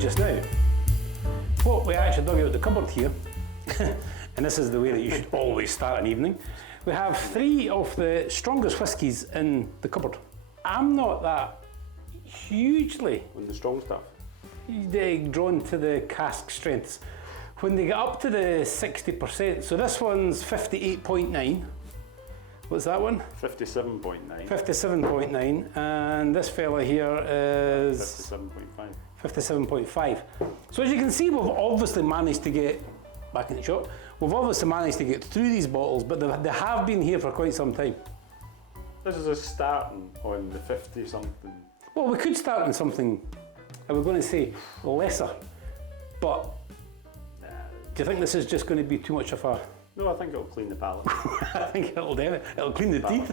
just now. Well, we actually dug out the cupboard here, and this is the way that you should always start an evening. We have 3 of the strongest whiskies in the cupboard. I'm not that hugely On the strong stuff. drawn to the cask strengths. When they get up to the 60%, so this one's 58.9. What's that one? 57.9. 57.9, and this fella here is 57.5. 57.5. So as you can see, we've obviously managed to get, back in the shop, we've obviously managed to get through these bottles, but they have been here for quite some time. This is a starting on the 50 something. Well, we could start on something, I was going to say lesser, but do you think this is just going to be too much of a... No, I think it'll clean the palate. I think it'll do it. It'll clean the teeth.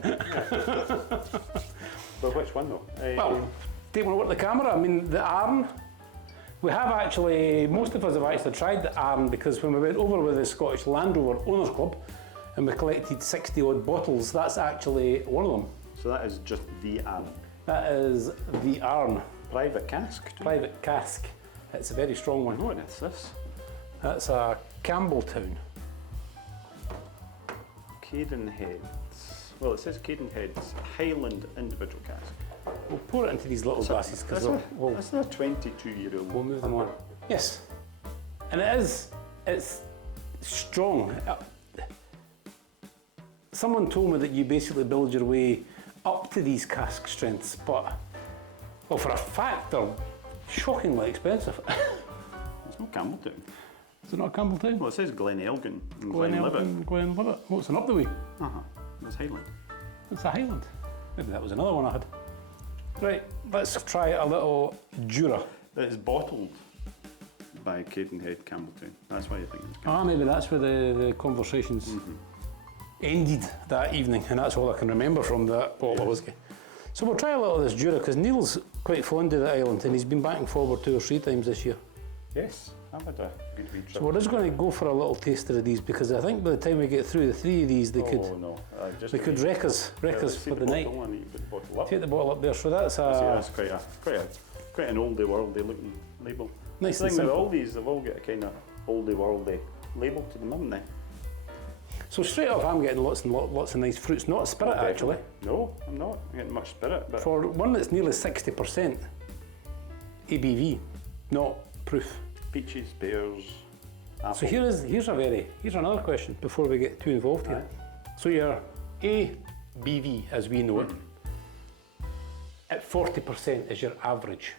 But which one though? Well, take one look at the camera. I mean, the Arn. We have actually, most of us have actually tried the Arn because when we went over with the Scottish Land Rover Owners Club and we collected 60 odd bottles, that's actually one of them. So that is just the Arn. That is the Arn. Private cask? Private cask. It's a very strong one. What is this? That's a Campbelltown. Cadenheads. Well, it says Cadenheads Highland individual cask. We'll pour it into these little glasses because That's a 22-year-old. we'll move them on. Yes, and it's strong. Someone told me that you basically build your way up to these cask strengths, but well, for a fact, they're shockingly expensive. It's not Campbelltown. Is it not Campbelltown? Well, it says Glen Elgin and Glenlivet. Glenlivet. What's an up the way? That's Highland. It's a Highland. Maybe that was another one I had. Right, let's try a little Jura. It is bottled by Cadenhead Campbelltown. That's why you think it's Campbelltown. Maybe that's where the conversations ended that evening, and that's all I can remember from that bottle of whiskey. So we'll try a little of this Jura, because Neil's quite fond of the island, and he's been back and forward 2 or 3 times this year. Yes, I've had a good wee trip. So we're just going to go for a little taster of these, because I think by the time we get through the 3 of these, they could wreck us for the night. I need to put the bottle up. Take the bottle up there. So that's That's quite an oldie worldy looking label. Nice The and thing with simple. all these, they've all got a kind of oldie worldy label to them, haven't they? So straight off, I'm getting lots of nice fruits. Not a spirit actually. No, I'm not. I'm getting much spirit, but For one that's nearly 60% ABV, not proof. peaches, pears, apple. So here's another question before we get too involved here. So your ABV, as we know it, at 40% is your average.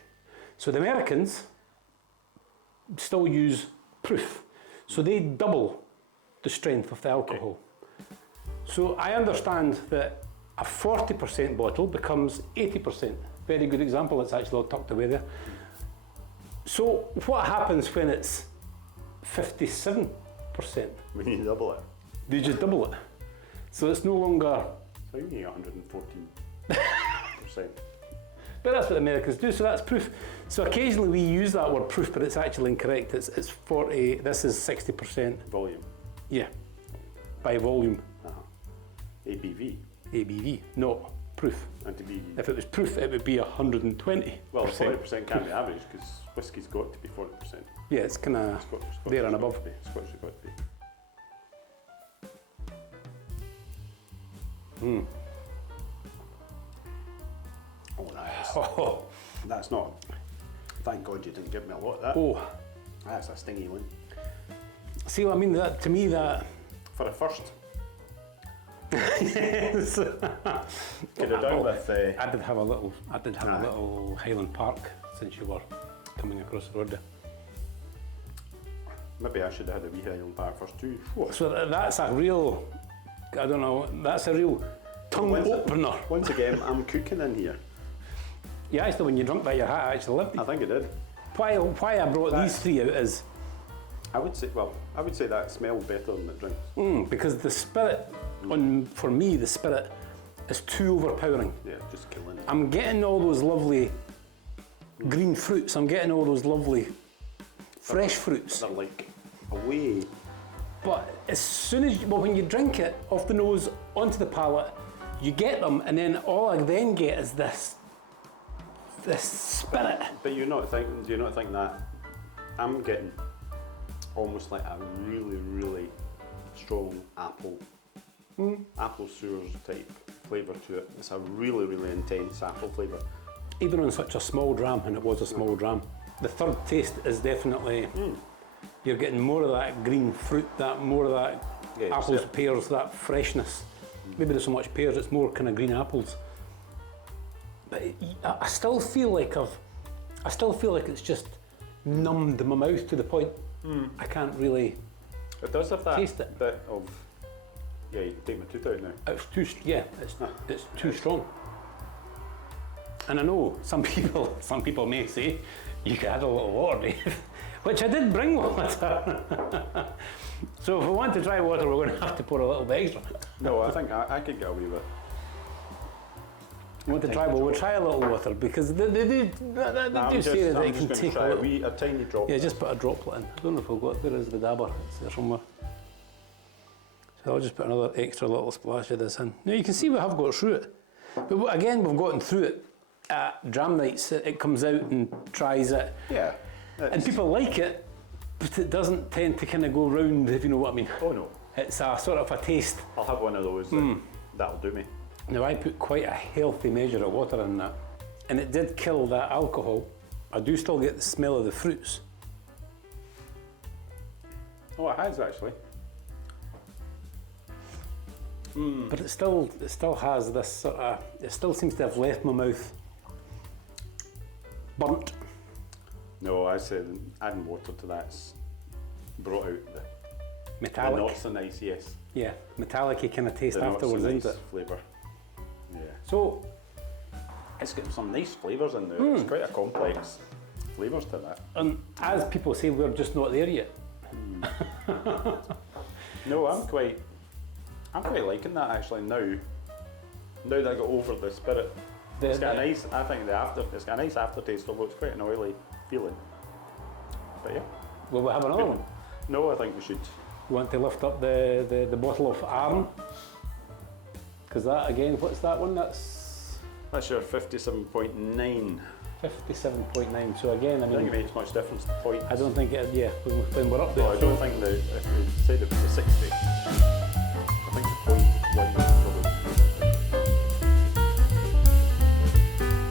So the Americans still use proof. So they double the strength of the alcohol. So I understand that a 40% bottle becomes 80%. Very good example, it's actually all tucked away there. So what happens when it's 57%? We need to double it. You just double it. So it's no longer... So you need 114%. But that's what Americans do, so that's proof. So occasionally we use that word proof, but it's actually incorrect. It's 40, this is 60%. Volume. Yeah, by volume. ABV. ABV, not proof. And to be... If it was proof, it would be 120%. Well, 40% can't be average, because whiskey's got to be 40%. Yeah, it's kind of there and above. Scotch has got to be. Oh, that's not... Thank God you didn't give me a lot of that. Oh. That's a stingy one. See what I mean? That to me, that... For a first. Yes. Could have done with... I did have a little Highland Park since you were coming across the road there. Maybe I should have had a wee Highland Park first too. So that's a real, I don't know, that's a real tongue opener. Once again, I'm cooking in here. Yeah, actually when you drunk that, your hat actually lifted. I think I did. Why I brought these 3 out is... I would say that smells better than it drinks. Because the spirit, for me, the spirit is too overpowering. Yeah, just killing it. I'm getting all those lovely green fruits, I'm getting all those lovely fresh fruits. They're like away. But as soon as, when you drink it off the nose onto the palate, you get them, and then all I then get is this spirit. But do you not think that I'm getting almost like a really, really strong apple sewers type flavour to it. It's a really, really intense apple flavour. Even on such a small dram, and it was a small dram, the third taste is definitely, you're getting more of that green fruit, more of that apples, pears, that freshness. Maybe there's so much pears, it's more kind of green apples. But I still feel like it's just numbed my mouth to the point I can't really It does have that taste it. bit of, yeah, you can take my tooth out now. It's too strong. And I know some people may say you could add a little water, Dave, which I did bring water. So if we want to try water, we're going to have to pour a little bit extra. No, I think I could get away with it. Want to try? Well, we'll try a little water because they do say that it can take a tiny drop. Yeah, just put a droplet in. I don't know if we've got, where is the dabber? It's there somewhere. So I'll just put another extra little splash of this in. Now you can see we have got through it. But again, we've gotten through it at dram nights. It comes out and tries it. Yeah. And people like it, but it doesn't tend to kind of go round, if you know what I mean. Oh no. It's a sort of a taste. I'll have one of those. That'll do me. Now I put quite a healthy measure of water in that, and it did kill that alcohol. I do still get the smell of the fruits. Oh, it has actually. But it still has this sort of, it still seems to have left my mouth burnt. No, I said adding water to that's brought out the Metallic. not so nice, yes. Yeah, metallic-y kind of taste The afterwards, not so isn't nice it? flavour. Yeah. So, It's got some nice flavours in there. It's quite a complex flavours to that. as people say, we're just not there yet. No, I'm quite liking that actually now. Now that I got over the spirit. It's got a nice, I think it's got a nice aftertaste, although it's quite an oily feeling. But yeah. Will we have another one? No, I think we should. You want to lift up the bottle of Arn? Because that, again, what's that one? That's That's your 57.9. 57.9. So again, I I think mean, it makes much difference to points. I don't think it, yeah, when we're up there. No, I don't think that if we said it was a 60, I think the point is 1.